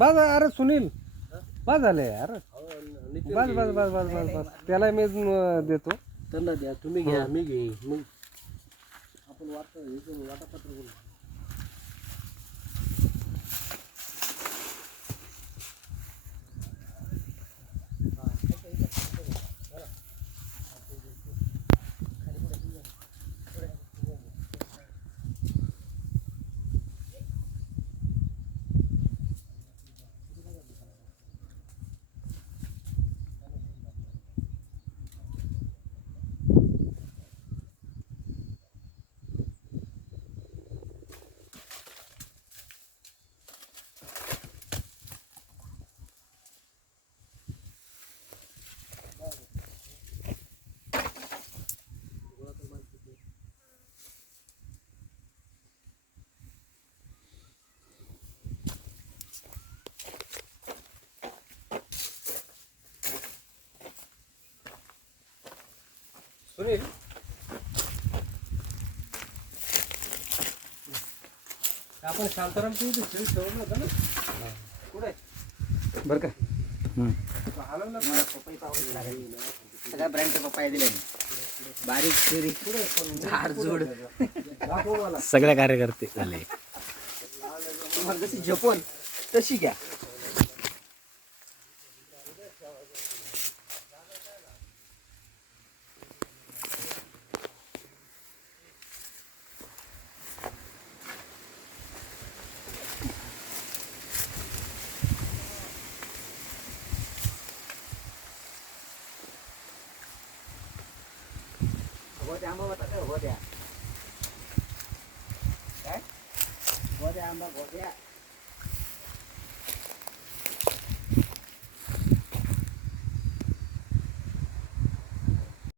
बस अरे सुनील बस झाले यार. बस बस बस बस बस बस त्याला मी देतो. त्यांना द्या, तुम्ही घ्या, मी घेईन. मग आपण वाटापत्र बोलू. सुनील आपण शांतारामची इथे ठेवलं होतं ना कुठे बरं का हलवलं ना. सगळ्या ब्रँडचे पप्पाया दिले बारीक सुरी झाडझूड सगळे कार्यकर्ते झाले. तुम्हाला जशी जपून तशी घ्या. आंबा होता का? हो द्या काय? हो द्या आंबा, हो द्या.